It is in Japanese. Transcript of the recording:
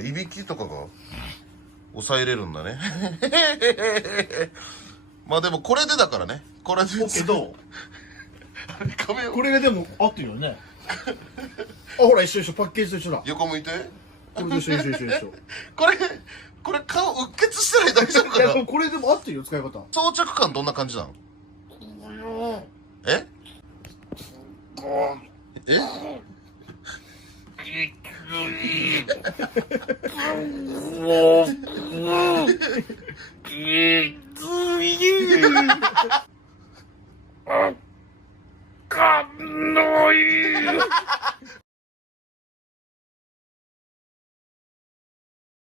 いびきとかが抑えれるんだね。まあでもこれでだからね。これで。けど亀をこれがでも合ってるよね。あ、ほら一緒一緒、パッケージと一緒だ。横向いて。これと一緒一緒一緒一緒。これ顔うっ血したら大丈夫いやでかな。もこれでも合ってるよ、使い方。装着感どんな感じなの？え？え？かんのい